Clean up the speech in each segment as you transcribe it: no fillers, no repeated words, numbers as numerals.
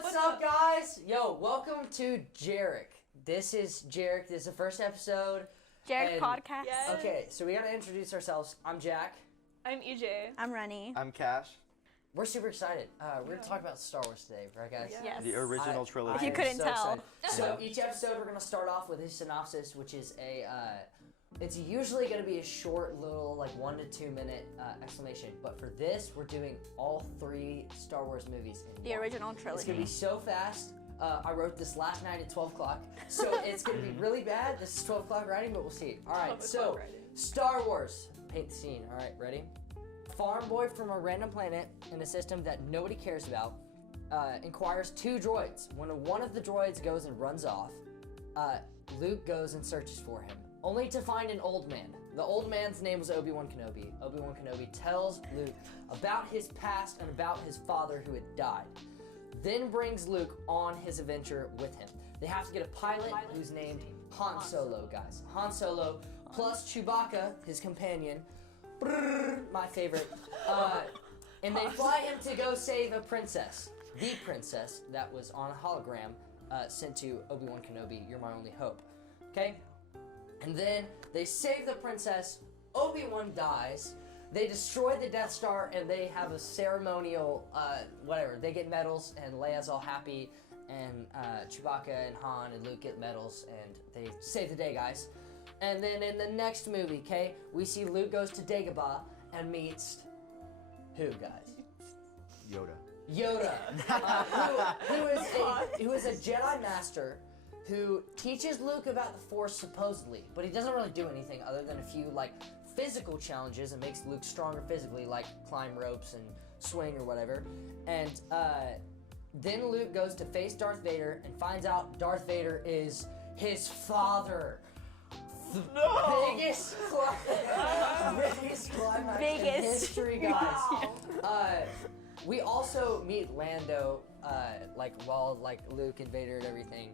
What's up, guys? Yo, welcome to JEREC. This is JEREC. This is the first episode. JEREC podcast. Yes. Okay, so we gotta introduce ourselves. I'm Jack. I'm EJ. I'm Runny. I'm Cash. We're super excited. We're gonna talk about Star Wars today, right, guys? Yeah. Yes. The original trilogy. If you I am couldn't so tell. excited. So each episode, we're gonna start off with a synopsis, which is it's usually gonna be a short little, like 1 to 2 minute explanation. But for this, we're doing all 3 Star Wars movies in The one. original It's trilogy. gonna be so fast. I wrote this last night at 12 o'clock, so it's gonna be really bad. This is 12 o'clock writing, but we'll see. All right, 12 so o'clock writing. Star Wars. Paint the scene. All right, ready? Farm boy from a random planet in a system that nobody cares about inquires 2 droids. When one of the droids goes and runs off, Luke goes and searches for him, only to find an old man. The old man's name was Obi-Wan Kenobi. Obi-Wan Kenobi tells Luke about his past and about his father who had died. Then brings Luke on his adventure with him. They have to get a pilot who's named Han Solo, guys. Han Solo plus Chewbacca, his companion. Brrr, my favorite. And they fly him to go save a princess. The princess that was on a hologram sent to Obi-Wan Kenobi, you're my only hope. Okay? And then they save the princess. Obi-Wan dies. They destroy the Death Star and they have a ceremonial, whatever. They get medals and Leia's all happy and Chewbacca and Han and Luke get medals and they save the day, guys. And then in the next movie, okay, we see Luke goes to Dagobah and meets who, guys? Yoda. Yoda, who is a Jedi Master who teaches Luke about the Force supposedly, but he doesn't really do anything other than a few like physical challenges and makes Luke stronger physically, like climb ropes and swing or whatever. And then Luke goes to face Darth Vader and finds out Darth Vader is his father. The biggest climax in history, guys. We also meet Lando, while Luke and Vader and everything.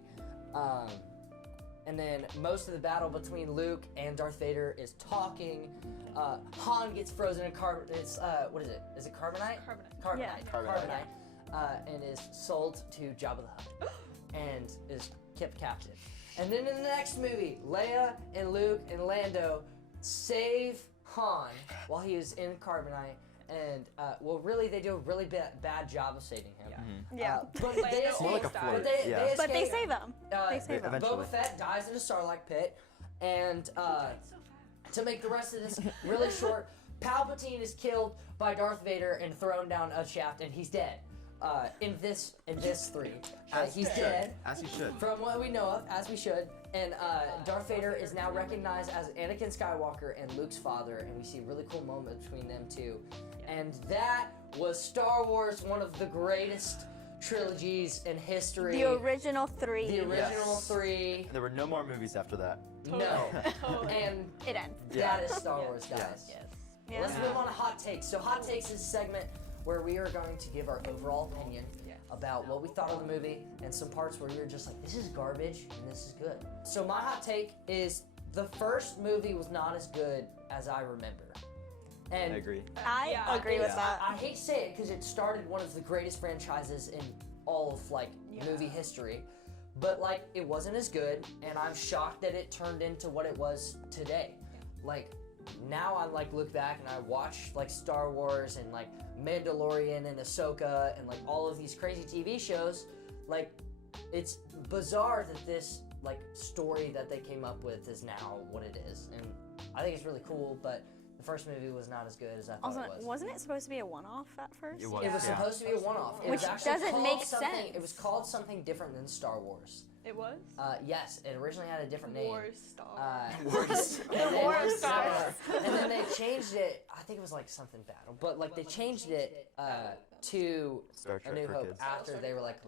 And then most of the battle between Luke and Darth Vader is talking. Han gets frozen in carbon. It's what is it? Is it carbonite? Carbonite. Yeah. Carbonite. And is sold to Jabba the Hutt, and is kept captive. And then in the next movie, Leia and Luke and Lando save Han while he is in carbonite. And really, they do a really bad job of saving him. Yeah. But they It's more like a escape. flirt. But they escape. save him. They save him. Eventually. Boba Fett dies in a Sarlacc pit, and to make the rest of this really short, Palpatine is killed by Darth Vader and thrown down a shaft, and he's dead. In this 3, he's dead. As he should. From what we know of, as we should, and Darth Vader is now recognized as Anakin Skywalker and Luke's father, and we see a really cool moment between them two. And that was Star Wars, one of the greatest trilogies in history. The original 3. The original 3. There were no more movies after that. No. And It ends. that is Star Wars, guys. Yes. Yeah. Let's move on to Hot Takes. So Hot Takes is a segment where we are going to give our overall opinion about what we thought of the movie and some parts where you're just like, this is garbage and this is good. So my hot take is the first movie was not as good as I remember. And I agree. I agree with that. I hate to say it because it started one of the greatest franchises in all of movie history, but it wasn't as good, and I'm shocked that it turned into what it was today. Now I look back and I watch Star Wars and Mandalorian and Ahsoka and all of these crazy TV shows. It's bizarre that this story that they came up with is now what it is, and I think it's really cool. But the first movie was not as good as I thought Also, it was. wasn't it supposed to be a one-off at first? It was. It was supposed to be a one-off. It Which was actually doesn't called make something- sense. It was called something different than Star Wars. It was? Yes, it originally had a different name. War Star. The War of Stars. And then they changed it. I think it was something battle, but they changed it to Star A Trek New for Hope kids. after they were let's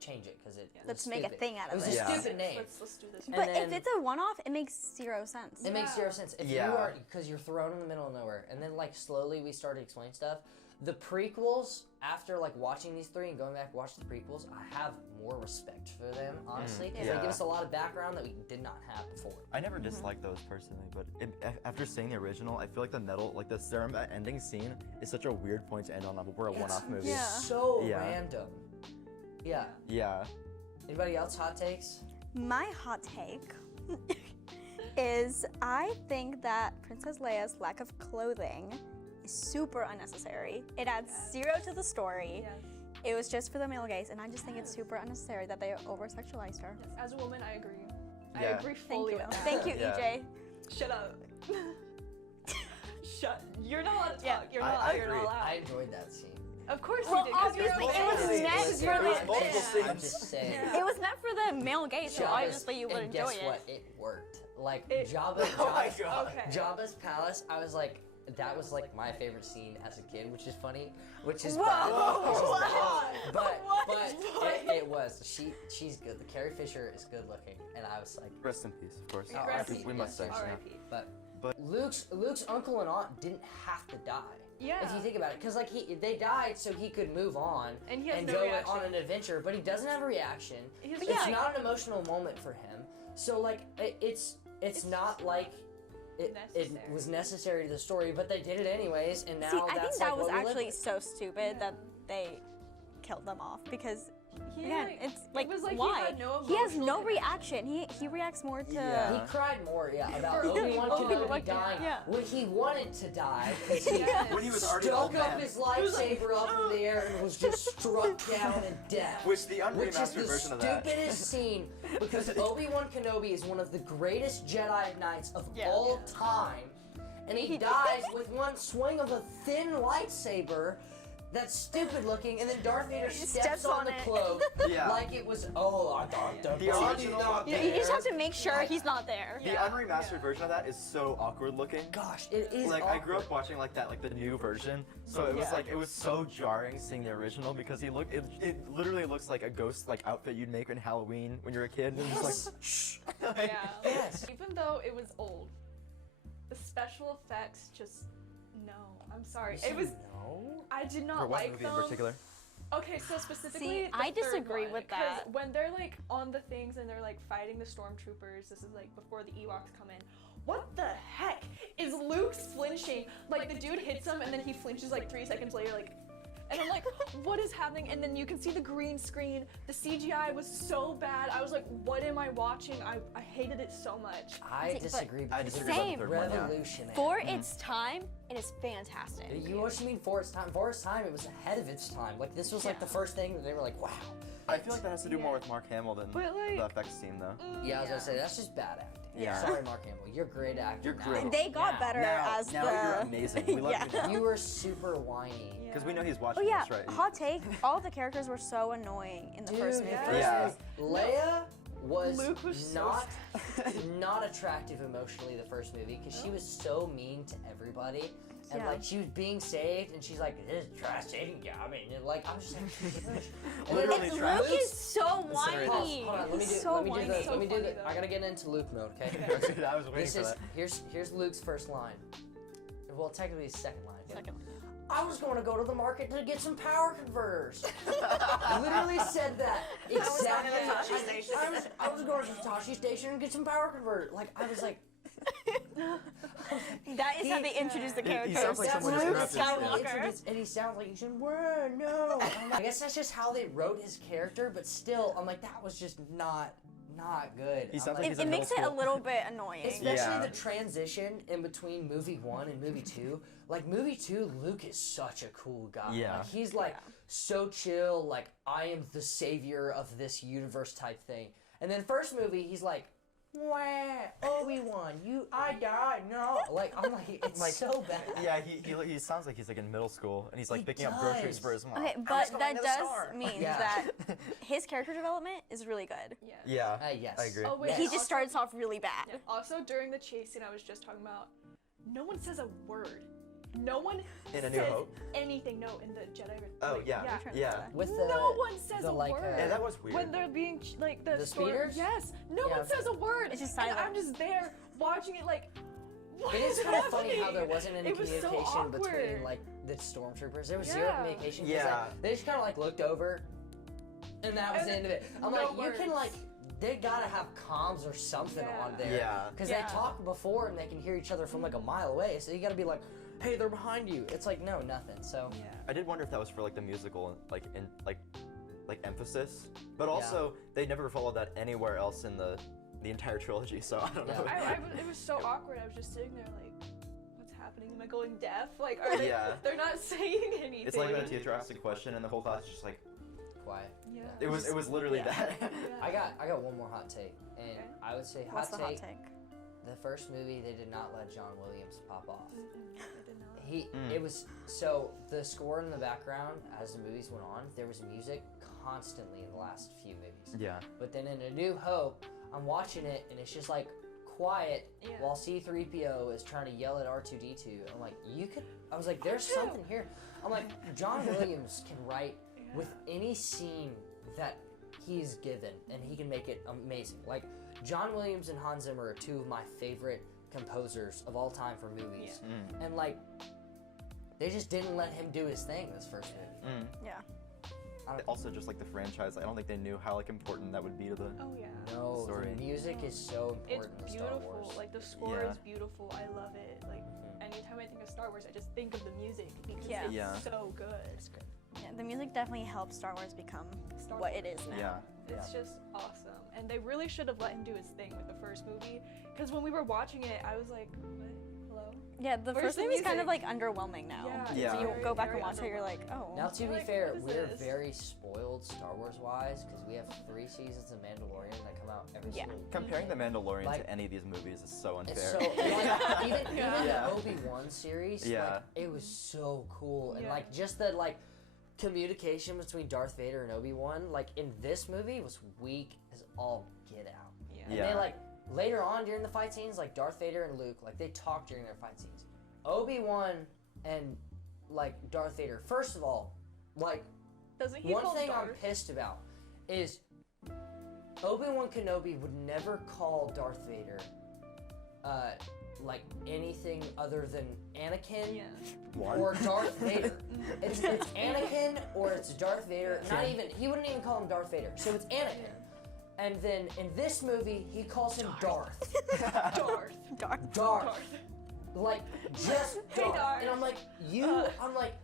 change it because it. was Let's make a stupid. thing out of It was it. a Yeah. stupid name. Let's do this. And But then- if it's a one-off, it makes zero sense. It makes zero sense. If Yeah. you are, because you're thrown in the middle of nowhere, and then slowly we started explaining stuff. The prequels, after watching these 3 and going back to watch the prequels, I have more respect for them, honestly, because they Yeah. give us a lot of background that we did not have before. I never disliked those personally, but after seeing the original, I feel like the serum ending scene is such a weird point to end on for a one-off movie. Yeah. So Yeah. random. Yeah. Yeah. Anybody else hot takes? My hot take is I think that Princess Leia's lack of clothing is super unnecessary. It adds zero to the story. Yes. It was just for the male gaze, and I just think it's super unnecessary that they over-sexualized her. Yes. As a woman, I agree. I Yeah. agree Thank fully you. with that. Thank you, Yeah. EJ. Shut up. Shut. You're not allowed to talk. Yeah. You're I not. You're agree. not allowed. I enjoyed that scene. Of course Well, you did. 'cause you're a obviously, man. it was meant for It was the multiple scenes. I'm just saying. It was meant for the male gaze, so obviously you would and enjoy guess it. what? It worked. Like It- Jabba's, Oh my Jabba's, God. Okay. Jabba's palace. I was like, that was like my favorite scene as a kid, which is funny, which is Whoa. bad. Which is What? bad. But What? it was. She's good. The Carrie Fisher is good looking, and I was like, Rest in peace, of course. Yeah, Rest in we peace. must say. R.I.P. but But- Luke's uncle and aunt didn't have to die. Yeah. If you think about it, because like they died so he could move on And he has no go reaction. on an adventure, but he doesn't have a reaction. He has It's no- not an emotional moment for him. So like it's not like it necessary. was necessary to the story, but they did it anyways, and now See, I that's think that like was what we live actually with. so stupid that they killed them off because He, again, like, it's like, it was like why? he had no He has emotional no connection. reaction. He reacts more to Yeah. He cried more, yeah, about For Obi-Wan Obi-Wan, Kenobi dying yeah. when he wanted to die, because he Yes. When he was already stuck old up man. his lightsaber up in the air and was just struck down in death. Which the Which is unremastered the version of that. stupidest scene, because Obi-Wan Kenobi is one of the greatest Jedi Knights of all time, and he dies with one swing of a thin lightsaber that's stupid looking, and then Darth Vader steps on the it. cloak Yeah. like it was, I thought the The body's original- not You there. just have to make sure he's not there. The unremastered version of that is so awkward looking. Gosh, it is Like I grew awkward. up watching like that, like the new version. So it was like it was so jarring seeing the original because it literally looks like a ghost like outfit you'd make in Halloween when you're a kid. And it was just like shh. Yeah. Yes. Even though it was old, the special effects just no. I'm sorry. It was. No. I did For not what like movie them. in particular? Okay, so specifically, See, the I third disagree one, with 'cause that. when they're like on the things and they're like fighting the stormtroopers, this is like before the Ewoks come in. What the heck is Luke flinching? Like the dude hits him and then he flinches like 3 seconds later, like. And I'm like, what is happening? And then you can see the green screen. The CGI was so bad. I was like, what am I watching? I hated it so much. I but- disagree I because disagree Same. about the third one, yeah. revolutionary. For its time, it is fantastic. You what you mean for its time? For its time, it was ahead of its time. Like this was like the first thing that they were like, wow. I feel like that has to do more with Mark Hamill than But, like- the effects team though. Yeah, I was gonna say that's just bad acting. Yeah. Sorry, Mark Hamill. You're a great actor. You're now. great. They got Now. better Now, as now the. you're amazing. We love yeah. you now. You were super whiny. Because we know he's Oh watching yeah, this, right? hot take. All the characters were so annoying in the Dude, first movie. Yeah. Leia was, Luke was so not not attractive emotionally the first movie because she was so mean to everybody. And Yeah. like she was being saved, and she's like, "This is trash saving job," and like I'm just like, and Literally It's trash. Luke is so Consider it. whiny. Hold on, let me He's do, so let me do whiny. this. Let me do funny, this. though. I gotta get into Luke mode, okay? Dude, I was waiting This for is that. here's Luke's first line. Well, technically his second line. yeah. Second. I was going to go to the market to get some power converters. I literally said that exactly. I was going to Hitachi Station and get some power converters. Like I was like, That is how they introduced the he character. sounds like someone just Luke grabbed his- Skywalker. and he sounds like he's in where no. I guess that's just how they wrote his character, but still, I'm like that was just not good. He I'm sounds like he's It in makes it middle a school. little bit annoying. Especially Yeah. the transition in between movie 1 and movie 2. Like movie 2, Luke is such a cool guy. Yeah. Like, he's like so chill, like I am the savior of this universe type thing. And then first movie, he's like, wah, Obi-Wan, I died, no. Like I'm like, it's Like, so bad. Yeah, he sounds like he's like in middle school and he's like He picking up groceries does. for his mom. Okay, I was but going that to the does store. mean Yeah. that his character development is really good. Yeah. Yeah, Yes. I agree. Oh wait. Yes. He also- just starts off really bad. Yeah, also, during the chase scene I was just talking about, no one says a word. No one In A New says Hope? anything. No, in the Jedi. Oh, like, yeah. Return of Yeah. the Jedi. With the No one says the, a like, word. Yeah, that was weird. When they're being like the speeders? Yes. No Yeah. one says a word. It's just and silent. I'm just there watching it like. What It is kind of funny how there happening? wasn't any It was so communication between awkward. like the stormtroopers. There was zero Yeah. communication. 'Cause, Yeah. like, they just kind of like looked over, and that was And the end of it. I'm no like, you can words. like, they gotta have comms or something Yeah. on there. Yeah. Because Yeah. they talk before and they can hear each other from like a mile away. So you gotta be like, hey, they're behind you. It's like no, nothing. So Yeah. I did wonder if that was for like the musical, like like emphasis, but also they never followed that anywhere else in the entire trilogy. So I don't know. It was so awkward. I was just sitting there like, what's happening? Am I going deaf? Like, are they? Yeah. They're not saying anything. It's like when a teacher asks a question and the whole class is just like, Quiet. Yeah. it was literally that. I got one more hot take, and Okay. I would say What's the hot take? The first movie, they did not let John Williams pop off. I did not. It was so the score in the background as the movies went on. There was music constantly in the last few movies. Yeah. But then in A New Hope, I'm watching it and it's just like quiet while C-3PO is trying to yell at R2-D2. I'm like, I was like, there's something here. I'm like, John Williams can write with any scene that he's given, and he can make it amazing. Like, John Williams and Hans Zimmer are two of my favorite composers of all time for movies. And like, they just didn't let him do his thing this first movie. Yeah. Also, just like the franchise, I don't think they knew how like important that would be to the. Oh yeah. No, Story. the music is so It's important in Star beautiful. Wars. Like the score Yeah. is beautiful. I love it. Like anytime I think of Star Wars, I just think of the music because Yeah. it's Yeah. so good. It's good. Yeah, the music definitely helps Star Wars become Star what Wars. it is now. Yeah. It's just awesome, and they really should have let him do his thing with the first movie. Because when we were watching it, I was like, "What? Hello?" Yeah, the Where's first the movie's kind of music? like underwhelming now. Yeah. So you Very, go back and very watch it, you're like, oh. Now, to be Like, fair, what is we're this? very spoiled Star Wars wise because we have 3 seasons of Mandalorian that come out every Yeah. single week. Comparing the Mandalorian Like- to any of these movies is so unfair. It's so like, even Yeah. the Obi-Wan series, Yeah. like, it was so cool, and Yeah. like just the like communication between Darth Vader and Obi-Wan, like in this movie, was weak as all get out. Yeah. And Yeah. they like later on during the fight scenes, like Darth Vader and Luke, like they talk during their fight scenes. Obi-Wan and like Darth Vader. First of all, like Doesn't he one call thing Darth? I'm pissed about is Obi-Wan Kenobi would never call Darth Vader like anything other than Anakin Yeah. What? or Darth Vader. It's Anakin or it's Darth Vader. Not even, he wouldn't even call him Darth Vader. So it's Anakin. And then in this movie, he calls him Darth. Darth. Darth. Like, just Hey, Darth. Darth. And I'm like,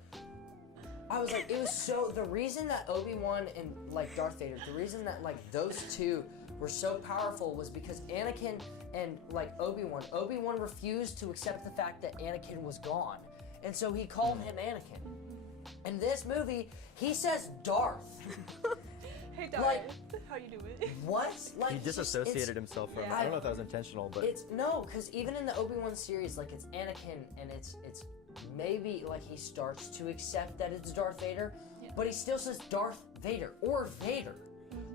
I was like, it was so, the reason that Obi-Wan and like Darth Vader, the reason that like those two were so powerful was because Anakin and like Obi-Wan refused to accept the fact that Anakin was gone. And so he called him Anakin. In this movie, he says Darth. Hey Darth. Like- How you doing? What? Like He it's just- disassociated it's- himself from. Yeah. I don't know if that was intentional, but It's no, because even in the Obi-Wan series, like it's Anakin, and it's maybe like he starts to accept that it's Darth Vader, but he still says Darth Vader or Vader.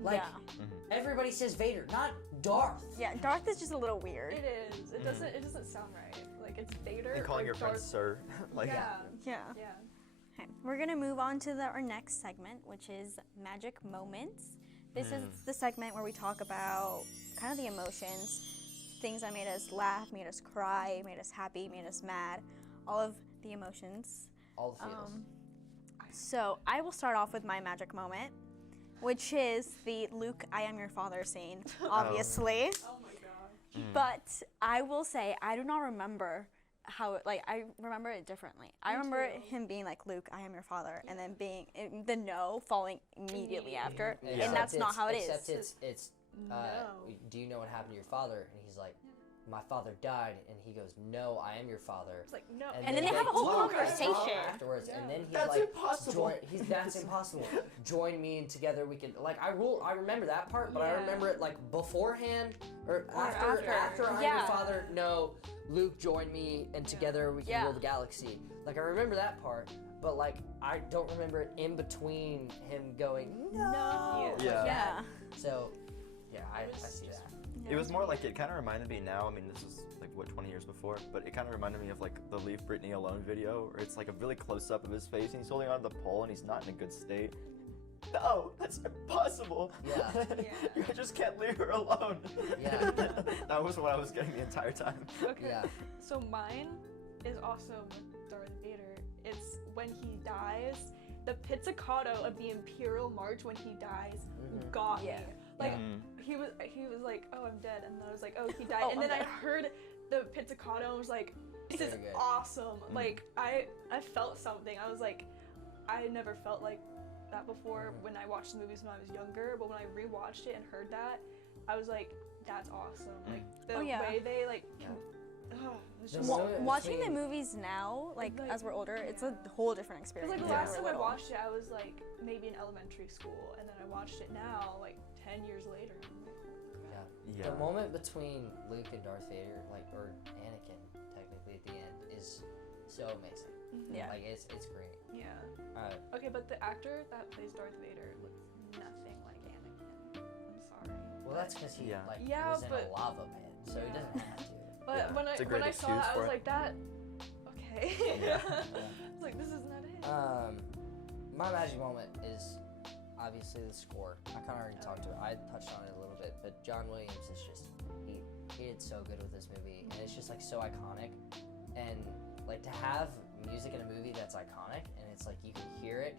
Like Yeah. everybody says Vader, not Darth. Yeah, Darth is just a little weird. It is. It doesn't sound right. Like it's Vader. and calling or your friend Darth. sir, like Yeah. Yeah. Yeah. Okay. We're gonna move on to our next segment, which is magic moments. This is the segment where we talk about kind of the emotions, things that made us laugh, made us cry, made us happy, made us mad, all of the emotions. All the feels. So I will start off with my magic moment, which is the Luke, I am your father scene, obviously. Oh my god. But I will say, I do not remember how, like, I remember it differently. I remember him being like, Luke, I am your father, and then being, the no falling immediately after. Except And that's not how it is. Except it's No. do you know what happened to your father? And he's like, my father died, and he goes, no, I am your father. It's like no. And then they have a whole talk conversation. afterwards, and then he's That's like, impossible. That's impossible. Join me, and together we can. Like I remember that part, but I Yeah. remember it like beforehand or after. after I'm Yeah. your father. No, Luke, join me, and together we can Yeah. rule the galaxy. Like I remember that part, but like I don't remember it in between him going no. Yeah. Yeah. Yeah. So, yeah, I see that. it was more like it kind of reminded me now. I mean, this is like what 20 years before, but it kind of reminded me of like the "Leave Britney Alone" video, where it's like a really close up of his face, and he's holding on to the pole, and he's not in a good state. No, that's impossible. Yeah. You just can't leave her alone. Yeah. That was what I was getting the entire time. Okay. Yeah. So mine is also with Darth Vader. It's when he dies. The pizzicato of the Imperial March when he dies got Yeah. me. Like Yeah. he was like, oh, I'm dead, and then I was like, oh, he died, Oh, and then I'm I dead. heard the pizzicato and was like, this is Very good. awesome. Like I felt something. I was like, I never felt like that before when I watched the movies when I was younger, but when I rewatched it and heard that, I was like, that's awesome. Like the way they like. It's just Watching the movies now, like as we're older, it's a whole different experience. Like the last time I watched it, I was like maybe in elementary school, and then I watched it now, like 10 years later. The moment between Luke and Darth Vader, like, or Anakin, technically at the end, is so amazing. Yeah. Like it's great. Yeah. Alright. Okay, but the actor that plays Darth Vader looks nothing like Anakin. I'm sorry. Well, that's because he was in but- a lava pit, so he doesn't have to. But when I saw that, I was like, that. Okay. I was like, this is not it. My magic moment is obviously the score. I kind of already talked to it. I touched on it a little bit, but John Williams is just he did so good with this movie, and it's just like so iconic, and like to have music in a movie that's iconic, and it's like you can hear it,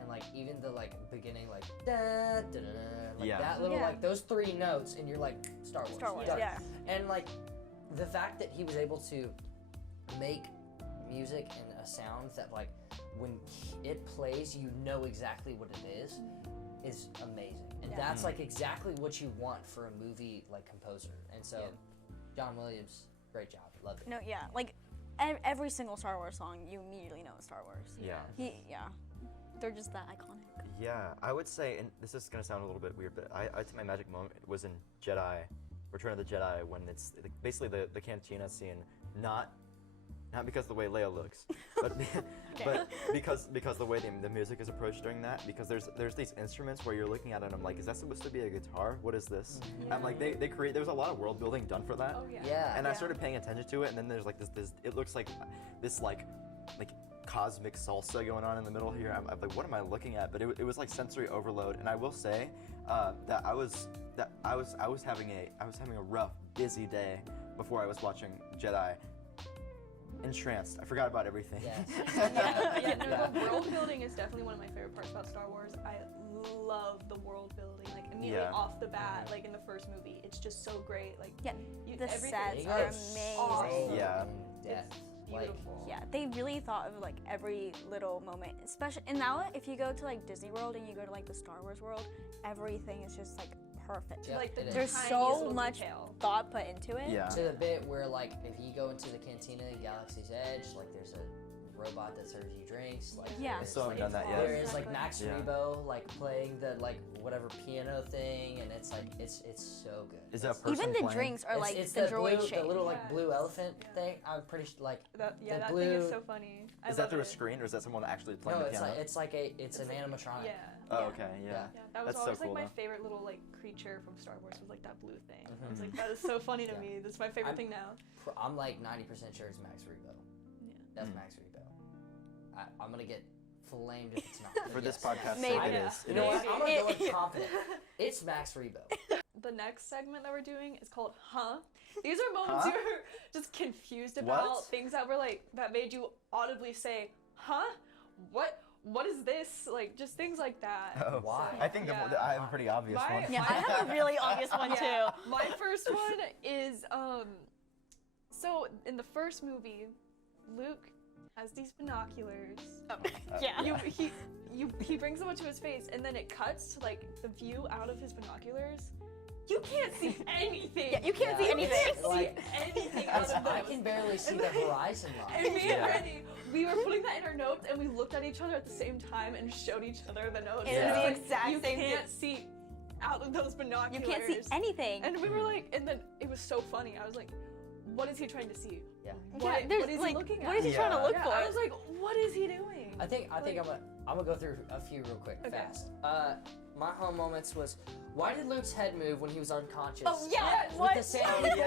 and like even the like beginning like da da da da, like that little like those 3 notes, and you're like Star Wars, done. And like the fact that he was able to make music and a sound that like when it plays you know exactly what it is amazing, and that's like exactly what you want for a movie like composer. And so John Williams, great job, loved it. No, like every single Star Wars song, you immediately know it's Star Wars. They're just that iconic. Yeah, I would say, and this is gonna sound a little bit weird, but I'd say my magic moment was in Jedi, Return of the Jedi, when it's basically the cantina scene, not because of the way Leia looks, but but because the way the music is approached during that, because there's these instruments where you're looking at it and I'm like, is that supposed to be a guitar? What is this? I'm like, they create, there's a lot of world building done for that. Oh yeah. And I started paying attention to it, and then there's like this it looks like this like cosmic salsa going on in the middle here. I'm like, what am I looking at? But it was like sensory overload, and I will say that I was having a rough, busy day before I was watching Jedi. Entranced. I forgot about everything. Yes. The world building is definitely one of my favorite parts about Star Wars. I love the world building. Like immediately off the bat, like in the first movie, it's just so great. Like the sets are amazing. Awesome. It's beautiful. They really thought of like every little moment, especially. And now, if you go to like Disney World and you go to like the Star Wars world, everything is just like perfect. Like there's so much thought put into it. To the bit where like if you go into the cantina in Galaxy's Edge, like there's a robot that serves you drinks. Like I still haven't done that yet. There is like Max Rebo like playing the like whatever piano thing, and it's like it's so good. Is that a person even the playing? drinks are like it's the droid blue, shape. the little like blue elephant thing. I'm pretty like that blue, thing is so funny. Is that through a screen, or is that someone actually playing the piano? No, it's like an animatronic. Yeah. Oh, okay, yeah. That was That's always so cool, like my though. favorite little like creature from Star Wars was like that blue thing. I was like, that is so funny to me. That's my favorite thing now. I'm like 90% sure it's Max Rebo. Yeah. That's Max Rebo. I'm gonna get flamed if it's not. For this podcast, Maybe. it is. You know what? I'm gonna go with confident. It's Max Rebo. The next segment that we're doing is called Huh? These are moments you're just confused about, What? things that were like, that made you audibly say, huh? What is this? Like, just things like that. Oh, Why? I think I have a pretty obvious one. Yeah, I have a really obvious one too. My first one is, so in the first movie, Luke has these binoculars. He brings them up to his face, and then it cuts to like the view out of his binoculars. You can't see anything. You can't see anything. Anything out of I those. can barely see the horizon line. And me and Randy, we were putting that in our notes, and we looked at each other at the same time and showed each other the notes. It was the Like, exact you same can't see out of those binoculars. You can't see anything. And we were like, and then it was so funny. I was like, what is he trying to see? Yeah. What there's, is he looking at? What is he trying to look for? I was like, what is he doing? I think I'm gonna go through a few real quick, fast. My home moments was, why did Luke's head move when he was unconscious? Oh yeah, With what? the sand people.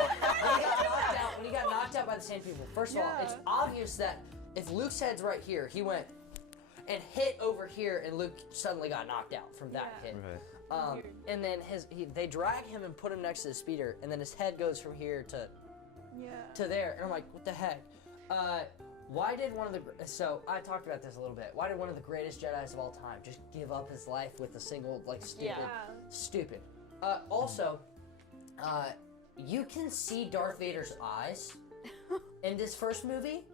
When he got knocked out by the sand people. First of all, it's obvious that if Luke's head's right here, he went and hit over here, and Luke suddenly got knocked out from that hit. Right. And then they drag him and put him next to the speeder, and then his head goes from here to there, and I'm like, what the heck? Why did so I talked about this a little bit. Why did one of the greatest Jedis of all time just give up his life with a single stupid? Also, you can see Darth Vader's eyes in this first movie,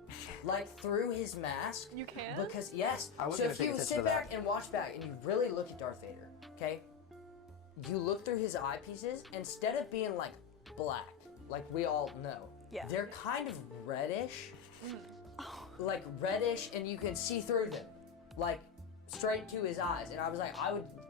like through his mask. You can? Because yes. I was So gonna if take you attention sit to that. back and watch back and you really look at Darth Vader, okay? You look through his eyepieces, instead of being like black, like we all know, Yeah. they're kind of reddish. Like reddish, and you can see through them, like straight to his eyes. And I was like,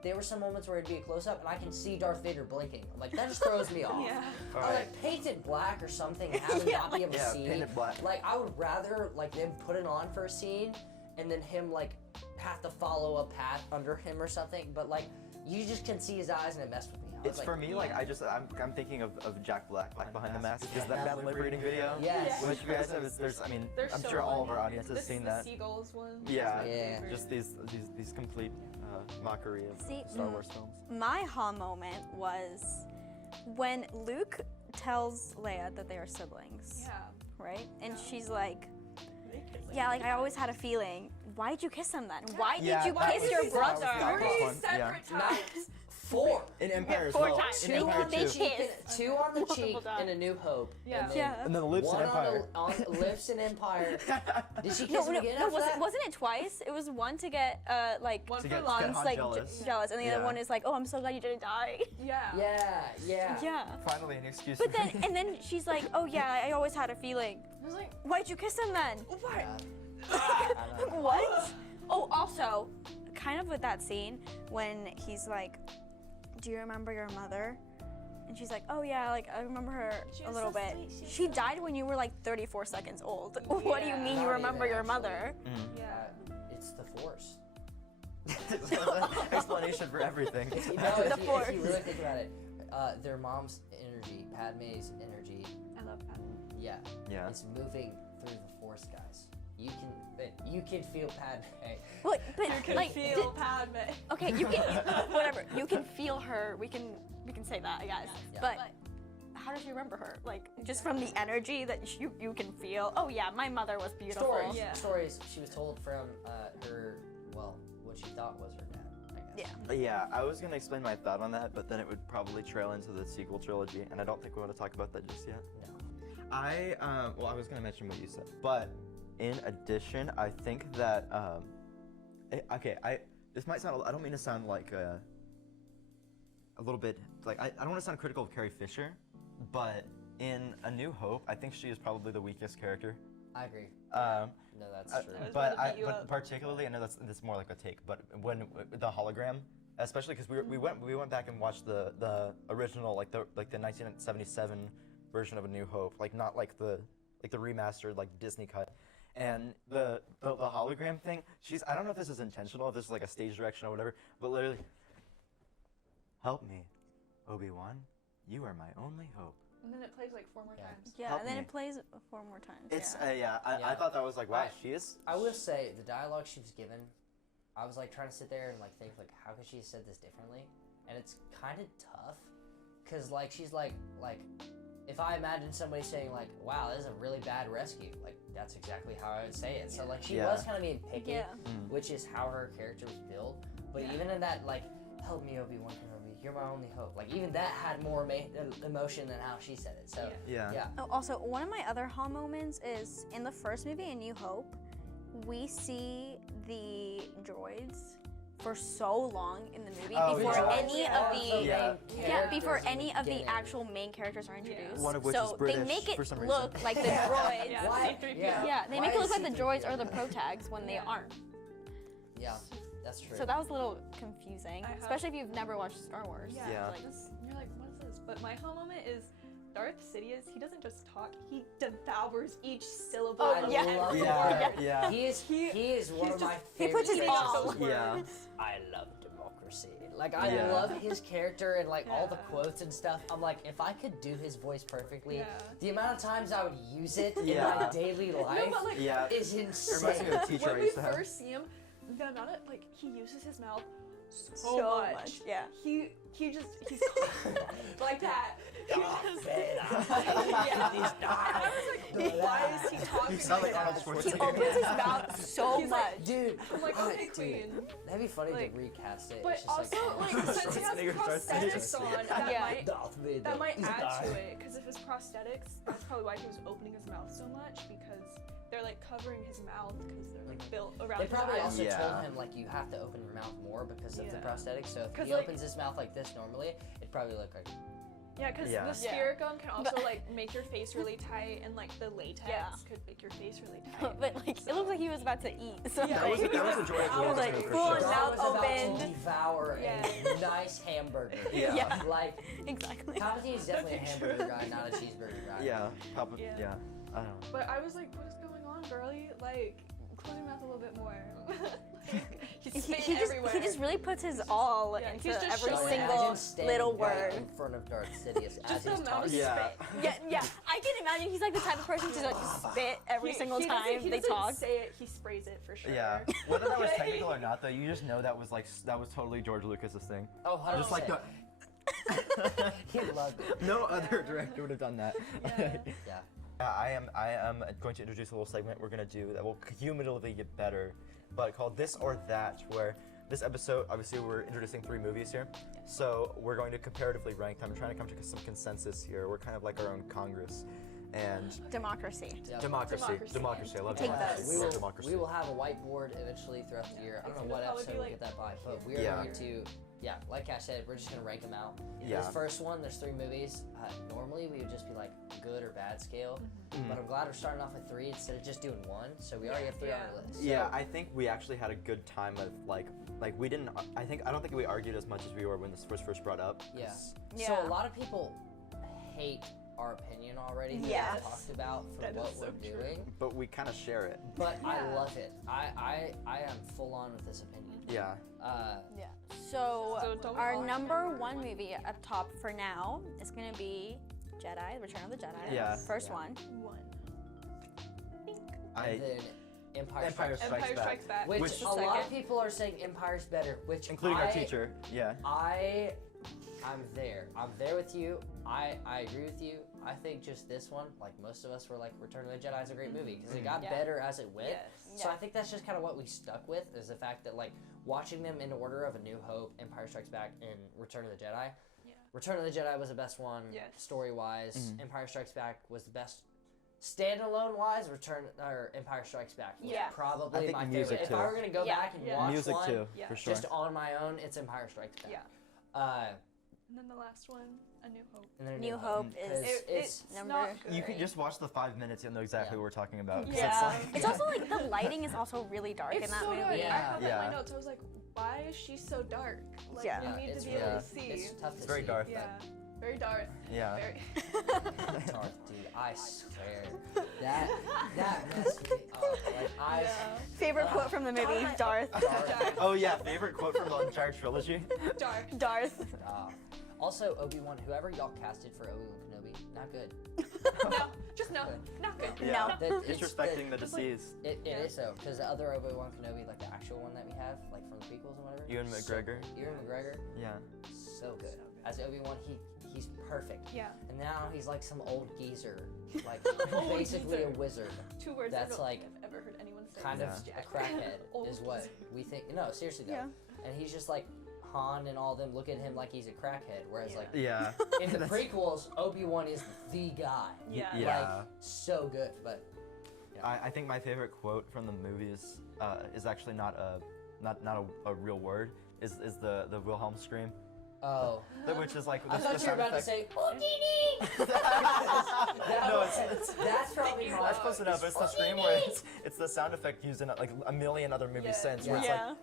there were some moments where it'd be a close up and I can see Darth Vader blinking. I'm like, that just throws me off. Yeah. I was like, paint it black or something and have him not be able to Yeah, see. paint it black. Like, I would rather like them put it on for a scene and then him like have to follow a path under him or something. But like, you just can see his eyes and it messed with me. I was It's like, for me, like, I'm thinking of Jack Black, like behind the mask. Is that lip reading video? Yes. Which you guys have, They're I'm so sure all of funny. our audience has This seen is that. the Seagulls one. Yeah. Yeah. Just these complete mockery of See, Star Wars films. My ha moment was when Luke tells Leia that they are siblings, Yeah. right? And she's like, yeah, like I always had a feeling. Why did you kiss him then? Why Yeah, did you that kiss was- your that was brother? the Three first one, separate yeah. times. 4. In Empire as four well. times. In Two Empire on the 2. cheek, Kiss. 2 on the cheek Multiple in A New Hope. Yeah. And then Yeah. And then the lips in one Empire. on lips in Empire. Did she kiss No, him no, again no, after that? wasn't it twice? It was one to get like One To for get Lon. Han like jealous. jealous, and the other Yeah. one is like, oh, I'm so glad you didn't die. Yeah. Yeah. Yeah. Finally, an excuse. But for then, me. and then she's like, oh yeah, I always had a feeling. I was like, Why'd you kiss him then? what? I don't know. What? Oh, also, kind of with that scene when he's like, do you remember your mother? And she's like, oh yeah, like I remember her She a was little so bit. sweet, she was She so- died when you were like 34 seconds old. What do you Yeah. mean you Not remember even, your actually. mother? Yeah. It's the Force. Explanation for everything. You know, The if you Force. really think about it, their mom's energy, Padme's energy, I love Padme. yeah, Yeah. it's moving through the Force, guys. You can feel Padme. But You can like, feel Padme. okay, you can whatever. You can feel her. We can say that, I guess. Yeah. But how does you remember her? Like just from the energy that you can feel. Oh yeah, my mother was beautiful. Stories. Yeah. Stories she was told from her, well, what she thought was her dad, I guess. Yeah. Yeah, I was gonna explain my thought on that, but then it would probably trail into the sequel trilogy, and I don't think we want to talk about that just yet. No. I was gonna mention what you said, but in addition, I think that this might sound, I don't mean to sound like a little bit like I don't want to sound critical of Carrie Fisher, but in A New Hope, I think she is probably the weakest character. I agree. Um, No, that's true. was about to beat you but up. particularly, I know that's more like a take, but when the hologram, especially because we went back and watched the original like the 1977 version of A New Hope, like not like the remastered like Disney cut, and the hologram thing. I don't know if this is intentional, if this is like a stage direction or whatever, but literally, help me, Obi-Wan, you are my only hope. And then it plays like 4 more Yeah. times. Yeah, Help and then me. it plays 4 more times. It's yeah. I Yeah. thought that was like, wow, I- she is. I will say the dialogue she was given, I was like trying to sit there and like think like how could she have said this differently, and it's kind of tough, cause like she's like if I imagine somebody saying like wow this is a really bad rescue, like that's exactly how I would say it. So like she Yeah. was kind of being picky, Yeah. which is how her character was built. But Yeah. even in that like help me Obi-Wan Kenobi, you're my only hope. Like even that had more emotion than how she said it. So Yeah. yeah. Oh, also, one of my other ha moments is in the first movie, A New Hope, we see the droids for so long in the movie Oh, before yeah. any of the Yeah. before characters in any of the beginning. actual main characters are introduced. One of which so is British they make it for some look reason. like the droids. Yeah. Why? C-3PO. Yeah, they Why make it is look like the droids C-3PO are the there? protags when they Yeah. aren't. Yeah, that's true. So that was a little confusing, I have- especially if you've never watched Star Wars. Yeah. Yeah. Like, You're like, what is this? But my whole moment is Darth Sidious, he doesn't just talk, he devours each syllable. Oh, out of yeah. every Yeah. word. Yeah. He is one he's of my just- he favorite. puts his things. all. Yeah. I love democracy. Like I Yeah. love his character and like all the Yeah. quotes and stuff. I'm like, if I could do his voice perfectly, Yeah. the amount of times I would use it in Yeah. my daily life No, but like, Yeah. is It reminds insane. me of a teacher when I we used to have. first see him, the amount of, like, he uses his mouth so, So much. much, yeah. He's like that. He just, Vader. yeah. These And I was like, why is he talking You sound like like that? Arnold He Schwarzenegger. opens his mouth so He's like, much. Dude, I'm like, oh, okay, dude, queen. that'd be funny Like, to recast it. But It's just also, like, since he has Schwarzenegger, Darth prosthetics Vader. on, that Yeah. might Darth Vader. that might is add dying. to it. Because if his prosthetics, that's probably why he was opening his mouth so much, because they're like covering his mouth because they're like built around They his probably eyes. also Yeah. told him like you have to open your mouth more because of the Yeah. prosthetic. So if 'Cause, he like- opens his mouth like this normally, it'd probably look like. Yeah, because Yeah. the spirit gum can also like make your face really tight, and like the latex Yeah. could make your face really tight. But like it looked like he was about to eat. So Yeah. That was like, a George I was Lucas like, move for full on sure. mouth was about opened. to devour Yeah. a nice hamburger. Yeah. Yeah. Like exactly. Palpatine's definitely a hamburger guy, not a cheeseburger guy. Yeah, probably. Yeah. Yeah. I don't know. But I was like, what is going on, girly? Like, close your mouth a little bit more. Like, he's spitting everywhere. he just really puts his all Yeah, into he's just every showing single Imagine standing little right word. in front of Darth Sidious as Just the he's amount of talking. Yeah. spit. Yeah, I can imagine he's like the type of person to like spit every single He doesn't- time he they doesn't talk. say it, he sprays it for sure. Yeah. Whether that was technical or not, though, you just know that was totally George Lucas's thing. Oh, 100%. Just like the. He loved it. No other director would have done that. Yeah. Yeah. I am going to introduce a little segment we're gonna do that will cumulatively get better, but called This or That, where this episode, obviously we're introducing 3 movies here, so we're going to comparatively rank them, trying to come to some consensus here. We're kind of like our own Congress, and Democracy. Yep. democracy. I love Take democracy. those. We will, democracy. we will have a whiteboard eventually throughout the year. I don't It's know what gonna probably episode be we'll like get that by, but we are Yeah. going to, like Cash said, we're just going to rank them out. Yeah. This first one, there's 3 movies. Normally we would just be like good or bad scale, but I'm glad we're starting off with 3 instead of just doing 1. So we already have 3 on our list. Yeah, I think we actually had a good time of like we didn't. I don't think we argued as much as we were when this was first brought up. Yeah. 'cause- So Yeah. a lot of people hate our opinion already that Yes. we've talked about for That is what so we're true. doing, But we kind of share it. but I Yeah. love it. I am full on with this opinion. Yeah. Yeah. So, So don't we our all number share 1 movie up top for now is gonna be Jedi: Return of the Jedi. Yeah. First Yeah. one. One. And then Empire Empire Strikes Strikes Empire Back. Strikes Back. Which Which- a lot of Second. people are saying Empire's better, which Including our I- teacher. Yeah. I'm there. I'm there with you. I agree with you. I think just this one, like most of us were like, Return of the Jedi is a great movie because it got Yeah. better as it went. Yes. So Yeah. I think that's just kind of what we stuck with is the fact that like watching them in order of A New Hope, Empire Strikes Back, and Return of the Jedi. Yeah. Return of the Jedi was the best one, Yes. story wise. Empire Strikes Back was the best. Standalone wise, Empire Strikes Back was Yeah. probably I think my music favorite. If too. I were gonna go Yeah. back and Yeah. watch Music one, too, Yeah. for sure. just on my own, it's Empire Strikes Back. Yeah. And then the last one, A New Hope. And then A New Hope is 'cause it's number- not good. You can just watch the 5 minutes and know exactly Yeah. what we're talking about. 'cause Yeah. It's like, It's also like the lighting is also really dark It's in that so movie. good. I Yeah. have that in Yeah. my notes. I was like, why is she so dark? Like, Yeah. you need it's to be able really- to see. It's tough to It's very see. dark. Yeah. Very dark. Yeah. Very. Darth, dude, I swear. That messed me up. Like, Yeah. Favorite quote from the movie, Darth. Darth. Oh yeah, favorite quote from the entire trilogy. Dark. Darth. Stop. Also, Obi-Wan, whoever y'all casted for Obi-Wan Kenobi, not good. No. Just no. Not good. Yeah. No. That- it's Disrespecting the just like- deceased. It Yeah. is so, because the other Obi-Wan Kenobi, like the actual one that we have, like from the prequels and whatever. Ewan McGregor. Ewan McGregor, Yeah. so good. As Obi-Wan, he's perfect. Yeah. And now he's like some old geezer, like Old basically geezer. a wizard. 2 words That's I don't like think I've ever heard anyone say. Kind of since a Jack. crackhead Old is what geezer. we think. No, seriously though. Yeah. And he's just like Han and all them look at him like he's a crackhead, whereas like Yeah. in the prequels, Obi-Wan is the guy. Yeah. Yeah. Like so good, but I think my favorite quote from the movie is actually not a real word. Is the Wilhelm scream, oh, which is like I the thought you were sound about to effect. say Houdini. No, That's probably That's my. That's close enough. It's the scream where it's the sound effect used in like a million other movies Yeah. since. Where it's Yeah.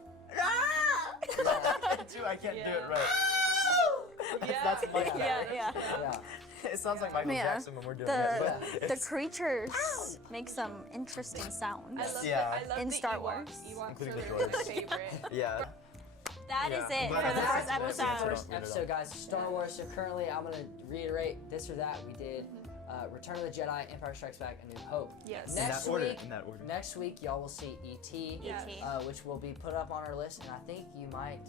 like, dude, I can't do it Yeah. right. Yeah. That's much better. Yeah, yeah. Yeah. It sounds like Michael Yeah. Jackson when we're doing it. The But the it's, creatures make some interesting sounds. I love Yeah. I love In the Star Ewoks. Wars. Ewoks Including are the really my droids. favorite. yeah. That is Yeah. it But for the that's- first that's episode. the First episode, guys. Star Wars. So currently, I'm gonna reiterate this or that. We did Return of the Jedi, Empire Strikes Back, A New Hope. Yes. In Next that order. week, In that order. Next week, y'all will see E.T., Yeah. E.T. which will be put up on our list, and I think you might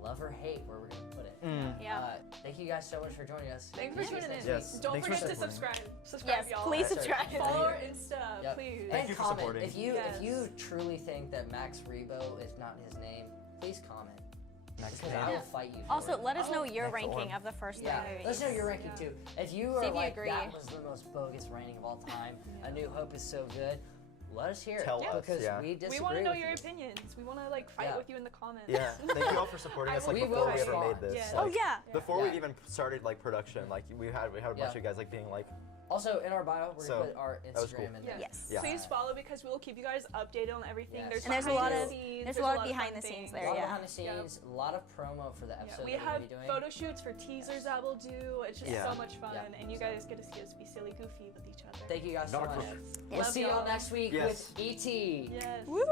love or hate where we're gonna put it. Yeah. Thank you guys so much for joining us. Thanks for See you tuning next in. week. Yes. Don't Thanks for forget to supporting. subscribe. Yes, y'all. please That's right. subscribe. Follow our Insta, Yep. please. Thank And you for comment. supporting. If you Yes. truly think that Max Rebo is not his name, please comment. Next because man. I will fight you. For Also, it. let us know your Next ranking one. of the first three Yeah, movies. let's know your ranking too. If you are See if you like agree. that was the most bogus rating of all time, A New Hope is so good, let us hear Tell it us, because yeah. we disagree. We want to know with your you. opinions. We want to like fight Yeah. with you in the comments. Yeah, thank you all for supporting us like We before will we ever respond. made this. Yes. Oh Like, yeah. Before Yeah. we even started like production, like we had a bunch Yeah. of you guys like being like, Also, in our bio, we're So, gonna put our that was Instagram cool. in there. Yes. Yeah. Please follow because we will keep you guys updated on everything. Yes. There's And there's a behind lot the of- scenes, there's a lot of fun behind the scenes things. A there, lot yeah. behind the scenes, a lot of promo for the Yeah, episode we that we're have gonna be doing. photo shoots for teasers that we'll do. It's just Yeah. so much fun, Yeah. and you guys get to see us be silly, goofy with each other. Thank you guys so Not a much. crook. We'll Love see y'all y'all. next week Yes. with ET. Yes. Woo!